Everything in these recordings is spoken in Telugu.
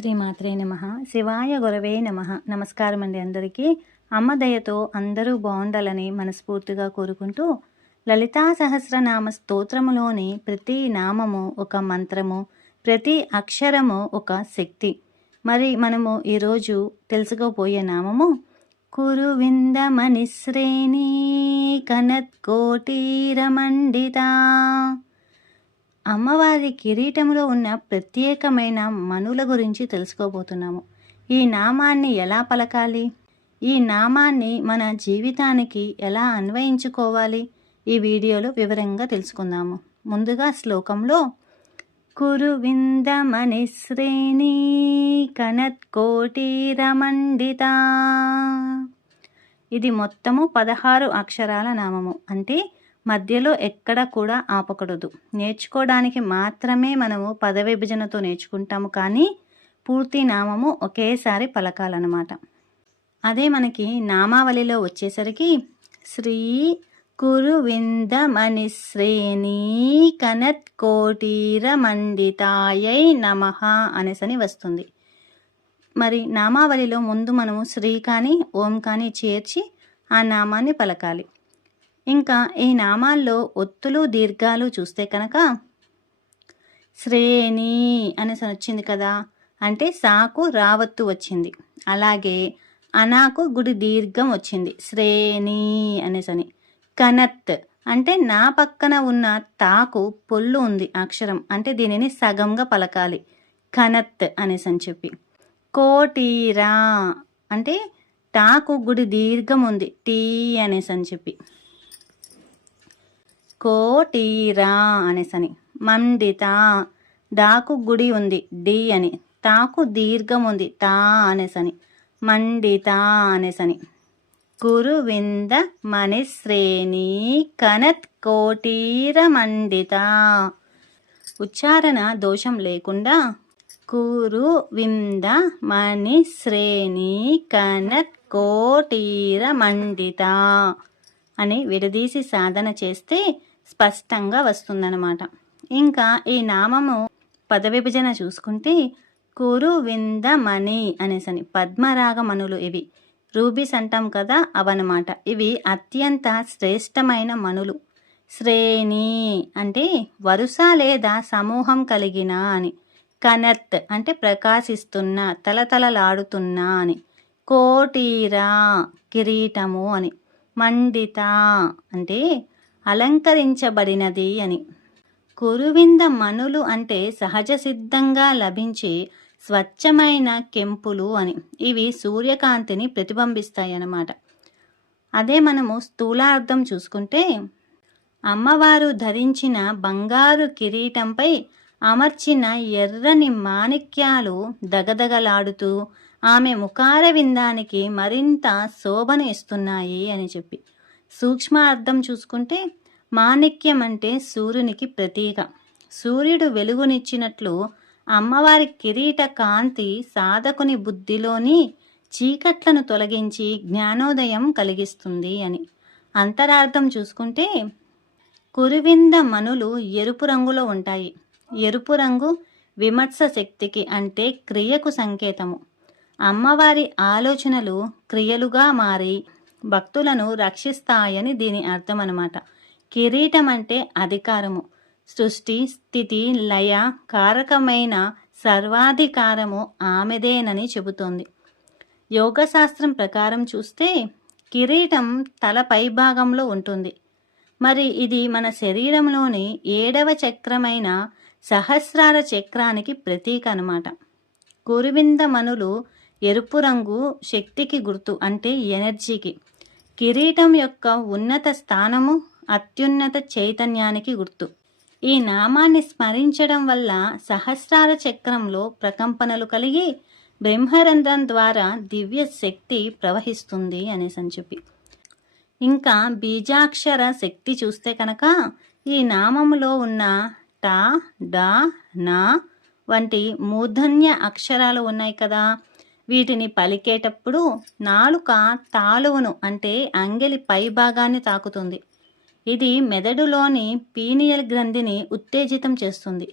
శ్రీమాత్రే నమః. శివాయ గురవే నమః. నమస్కారం అండి అందరికీ. అమ్మ దయతో అందరూ బాగుండాలని మనస్ఫూర్తిగా కోరుకుంటూ, లలితా సహస్రనామ స్తోత్రములోని ప్రతి నామము ఒక మంత్రము, ప్రతి అక్షరము ఒక శక్తి. మరి మనము ఈరోజు తెలుసుకోబోయే నామము కురువిందమణిశ్రేణీ కనత్కోటీరమండిత. అమ్మవారి కిరీటంలో ఉన్న ప్రత్యేకమైన మణుల గురించి తెలుసుకోబోతున్నాము. ఈ నామాన్ని ఎలా పలకాలి, ఈ నామాన్ని మన జీవితానికి ఎలా అన్వయించుకోవాలి, ఈ వీడియోలో వివరంగా తెలుసుకుందాము. ముందుగా శ్లోకంలో కురువిందమణిశ్రేణీ కనత్కోటీరమండిత, ఇది మొత్తము 16 అక్షరాల నామము. అంటే మధ్యలో ఎక్కడ కూడా ఆపకూడదు. నేర్చుకోవడానికి మాత్రమే మనము పద విభజనతో నేర్చుకుంటాము, కానీ పూర్తి నామము ఒకేసారి పలకాలన్నమాట. అదే మనకి నామావళిలో వచ్చేసరికి శ్రీ కురువిందమణిశ్రేణీ కనత్కోటీరమండితాయై నమః అనేసని వస్తుంది. మరి నామావళిలో ముందు మనము శ్రీ కానీ ఓం కానీ చేర్చి ఆ నామాన్ని పలకాలి. ఇంకా ఈ నామాల్లో ఒత్తులు దీర్ఘాలు చూస్తే కనుక శ్రేణి అనేసి వచ్చింది కదా, అంటే సాకు రావత్తు వచ్చింది. అలాగే అనాకు గుడి దీర్ఘం వచ్చింది, శ్రేణి అనేసని. కనత్ అంటే నా పక్కన ఉన్న తాకు పొల్లు ఉంది అక్షరం, అంటే దీనిని సగంగా పలకాలి, కనత్ అనేసని చెప్పి. కోటీరా అంటే టాకు గుడి దీర్ఘం ఉంది, టీ అనేసని చెప్పి. కోటీరా అనేసని. మండిత డాకు గుడి ఉంది, డి అని. తాకు దీర్ఘం ఉంది, తా అనేసని. మండిత అనేసని. కురువింద మణిశ్రేణీ కనత్కోటీరమండిత. ఉచ్చారణ దోషం లేకుండా కురువింద మణిశ్రేణీ కనత్కోటీరమండిత అని విడదీసి సాధన చేస్తే స్పష్టంగా వస్తుందన్నమాట. ఇంకా ఈ నామము పద విభజన చూసుకుంటే కురువిందమణి అనేసని. పద్మరాగమణులు ఇవి, రూబీస్ అంటాం కదా, అవన్నమాట. ఇవి అత్యంత శ్రేష్టమైన మణులు. శ్రేణి అంటే వరుస లేదా సమూహం కలిగిన అని. కనత్ అంటే ప్రకాశిస్తున్న, తలతలలాడుతున్న అని. కోటీరా కిరీటము అని. మండిత అంటే అలంకరించబడినది అని. కురువింద మణులు అంటే సహజ సిద్ధంగా లభించే స్వచ్ఛమైన కెంపులు అని. ఇవి సూర్యకాంతిని ప్రతిబింబిస్తాయి అన్నమాట. అదే మనము స్థూలార్థం చూసుకుంటే అమ్మవారు ధరించిన బంగారు కిరీటంపై అమర్చిన ఎర్రని మాణిక్యాలు దగదగలాడుతూ ఆమె ముఖార విందానికి మరింత శోభను ఇస్తున్నాయి అని చెప్పి. సూక్ష్మ అర్థం చూసుకుంటే మాణిక్యం అంటే సూర్యునికి ప్రతీక. సూర్యుడు వెలుగునిచ్చినట్లు అమ్మవారి కిరీట కాంతి సాధకుని బుద్ధిలోని చీకట్లను తొలగించి జ్ఞానోదయం కలిగిస్తుంది అని. అంతరార్థం చూసుకుంటే కురువింద మణులు ఎరుపు రంగులో ఉంటాయి. ఎరుపు రంగు విమర్శ శక్తికి అంటే క్రియకు సంకేతము. అమ్మవారి ఆలోచనలు క్రియలుగా మారి భక్తులను రక్షిస్తాయని దీని అర్థం అన్నమాట. కిరీటం అంటే అధికారము. సృష్టి స్థితి లయ కారకమైన సర్వాధికారము ఆమెదేనని చెబుతోంది. యోగశాస్త్రం ప్రకారం చూస్తే కిరీటం తల పై భాగంలో ఉంటుంది. మరి ఇది మన శరీరంలోని 7వ చక్రమైన సహస్రార చక్రానికి ప్రతీక అన్నమాట. కురువింద మణులు ఎరుపు రంగు శక్తికి గుర్తు, అంటే ఎనర్జీకి. కిరీటం యొక్క ఉన్నత స్థానము అత్యున్నత చైతన్యానికి గుర్తు. ఈ నామాన్ని స్మరించడం వల్ల సహస్రార చక్రంలో ప్రకంపనలు కలిగి బ్రహ్మరంధ్రం ద్వారా దివ్య శక్తి ప్రవహిస్తుంది అనేసని చెప్పి. ఇంకా బీజాక్షర శక్తి చూస్తే కనుక ఈ నామములో ఉన్న టా, డా, నా వంటి మూర్ధన్య అక్షరాలు ఉన్నాయి కదా, వీటిని పలికేటప్పుడు నాలుక తాలువును అంటే అంగెలి పై భాగాన్ని తాకుతుంది. ఇది మెదడులోని పీనియల్ గ్రంథిని ఉత్తేజితం చేస్తుంది.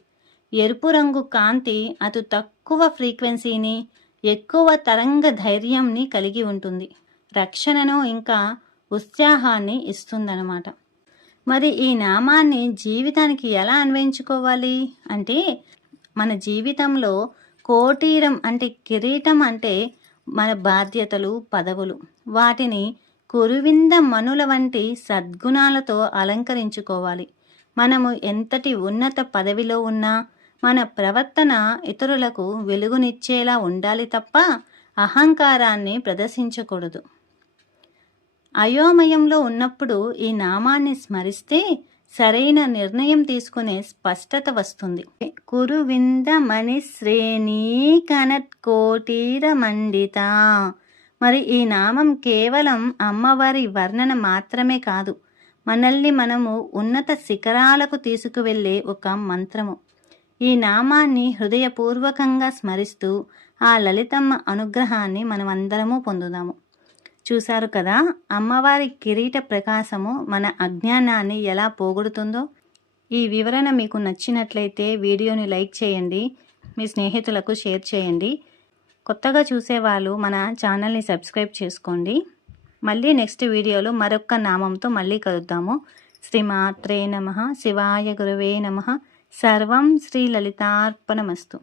ఎరుపు రంగు కాంతి అతి తక్కువ ఫ్రీక్వెన్సీని, ఎక్కువ తరంగ ధైర్యంని కలిగి ఉంటుంది. రక్షణను ఇంకా ఉత్సాహాన్ని ఇస్తుందన్నమాట. మరి ఈ నామాన్ని జీవితానికి ఎలా అన్వయించుకోవాలి అంటే, మన జీవితంలో కోటీరం అంటే కిరీటం అంటే మన బాధ్యతలు, పదవులు. వాటిని కురువింద మనుల వంటి సద్గుణాలతో అలంకరించుకోవాలి. మనము ఎంతటి ఉన్నత పదవిలో ఉన్నా మన ప్రవర్తన ఇతరులకు వెలుగునిచ్చేలా ఉండాలి తప్ప అహంకారాన్ని ప్రదర్శించకూడదు. అయోమయంలో ఉన్నప్పుడు ఈ నామాన్ని స్మరిస్తే సరైన నిర్ణయం తీసుకునే స్పష్టత వస్తుంది. కురువింద మణి శ్రేణీ కనత్కోటీర మండిత. మరి ఈ నామం కేవలం అమ్మవారి వర్ణన మాత్రమే కాదు, మనల్ని మనము ఉన్నత శిఖరాలకు తీసుకువెళ్ళే ఒక మంత్రము. ఈ నామాన్ని హృదయపూర్వకంగా స్మరిస్తూ ఆ లలితమ్మ అనుగ్రహాన్ని మనమందరము పొందుదాము. చూశారు కదా, అమ్మవారి కిరీట ప్రకాశము మన అజ్ఞానాన్ని ఎలా పోగొడుతుందో. ఈ వివరణ మీకు నచ్చినట్లయితే వీడియోని లైక్ చేయండి, మీ స్నేహితులకు షేర్ చేయండి. కొత్తగా చూసేవాళ్ళు మన ఛానల్ని సబ్స్క్రైబ్ చేసుకోండి. మళ్ళీ నెక్స్ట్ వీడియోలో మరొక నామంతో మళ్ళీ కలుద్దాము. శ్రీమాత్రే నమః. శివాయ గురవే నమః. సర్వం శ్రీ లలితార్పణమస్తు.